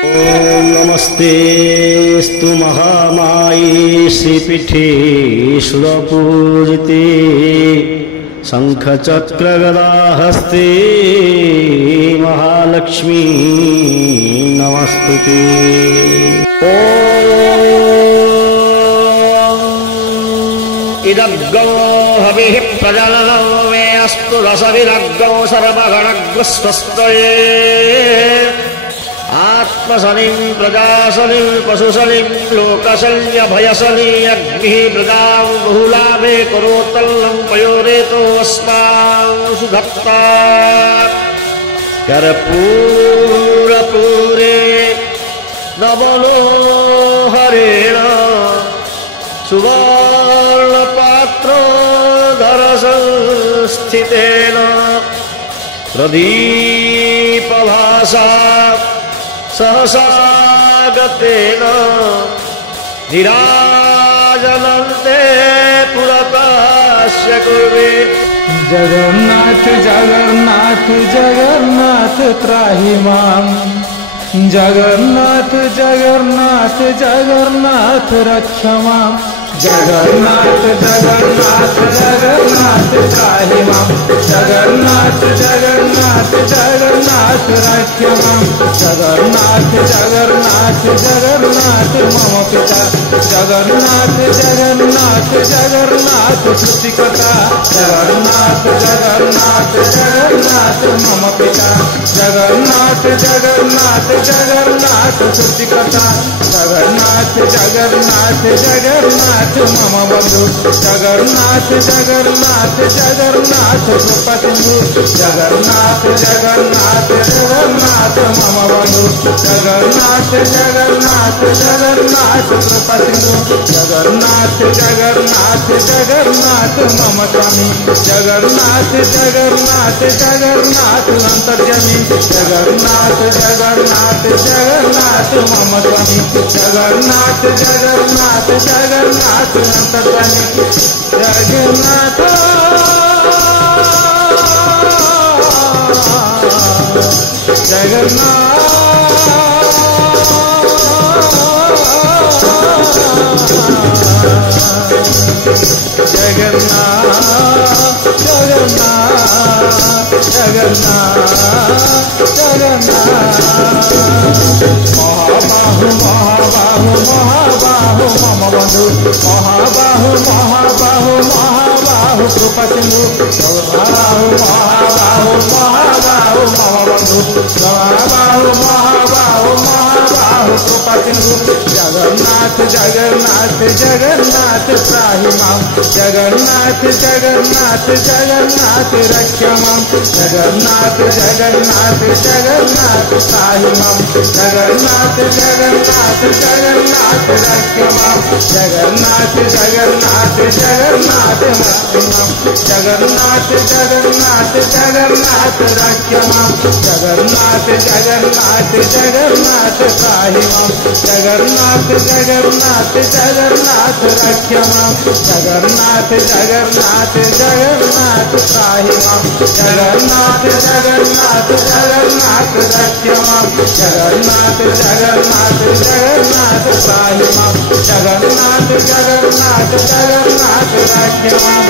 ओम नमस्तेस्तु महामाये श्रीपीठे सुरपूजिते शंखचक्रगदाहस्ते महालक्ष्मी नमस्तुते। ओम इदग्गो हविः प्रजननो मे अस्तु रसविदग्गो सर्वगणग्रस्वस्तये आत्मसलिं प्रजासलिं पशुसलिं लोकशल्यभयसली अग्निः मृगां बहुलाभे करोत्तल्लं पयोरेतो अस्मां सुधत्ता कर्पूरपूरे नवलोहरेण सुवर्णपात्रोदरसंस्थितेन प्रदीपभासा सहसागतेन निराजनन्ते पुरतस्य कुर्वे। जगन्नाथ जगन्नाथ जगन्नाथ त्राहि मां, जगन्नाथ जगन्नाथ जगन्नाथ रक्ष मां। जगन्नाथ जगन्नाथ जगन्नाथ त्राहि मां, जगन्नाथ जगन्नाथ जगन्नाथ रक्ष मां। जगन्नाथ जगन्नाथ जगन्नाथ मम पिता, जगन्नाथ जगन्नाथ जगन्नाथ सृष्टिकर्ता। जगन्नाथ जगन्नाथ जगन्नाथ मम पिता, जगन्नाथ जगन्नाथ जगन्नाथ सृष्टिकर्ता। जगन्नाथ जगन्नाथ जगन्नाथ मम बंधु, जगन्नाथ जगन्नाथ जगन्नाथ कृपासिंधु। जगन्नाथ जगन्नाथ जगन्नाथ मम बंधु, जगन्नाथ जगन्नाथ जगन्नाथ कृपासिंधु। जगन्नाथ जगन्नाथ जगन्नाथ मम स्वामी, जगन्नाथ जगन्नाथ जगन्नाथ अंतर्यामी। जगन्नाथ जगन्नाथ जगन्नाथ मम स्वामी, जगन्नाथ जगन्नाथ जगन्नाथ अंतर्यामी। जगन्नाथ जगन्नाथ जगन्नाथ जगन्नाथ जगन्नाथ महाबाहु महाबाहु महाबाहु मम बंधु, महाबाहु महाबाहु महाबाहु कृपासिंधु। महाबाहु महाबाहु महाबाहु मम बंधु, महाबाहु महाबाहु महाबाहु कृपासिंधु। जगन्नाथ जगन्नाथ जगन्नाथ त्राहि मां, जगन्नाथ जगन्नाथ जगन्नाथ रक्ष मां। जगन्नाथ जगन्नाथ जगन्नाथ त्राहि मां, जगन्नाथ जगन्नाथ जगन्नाथ रक्ष मां। जगन्नाथ जगन्नाथ जगन्नाथ मुक्ति मां, जगन्नाथ जगन्नाथ जगन्नाथ रक्ष मां। जगन्नाथ जगन्नाथ जगन्नाथ त्राहि मां, जगन्नाथ जगन्नाथ जगन्नाथ रक्ष मां। जगन्नाथ जगन्नाथ जगन्नाथ त्राहि मां, जगन्नाथ जगन्नाथ जगन्नाथ रक्ष मां। जगन्नाथ जगन्नाथ जगन्नाथ त्राहि मां, जगन्नाथ जगन्नाथ जगन्नाथ रक्ष मां।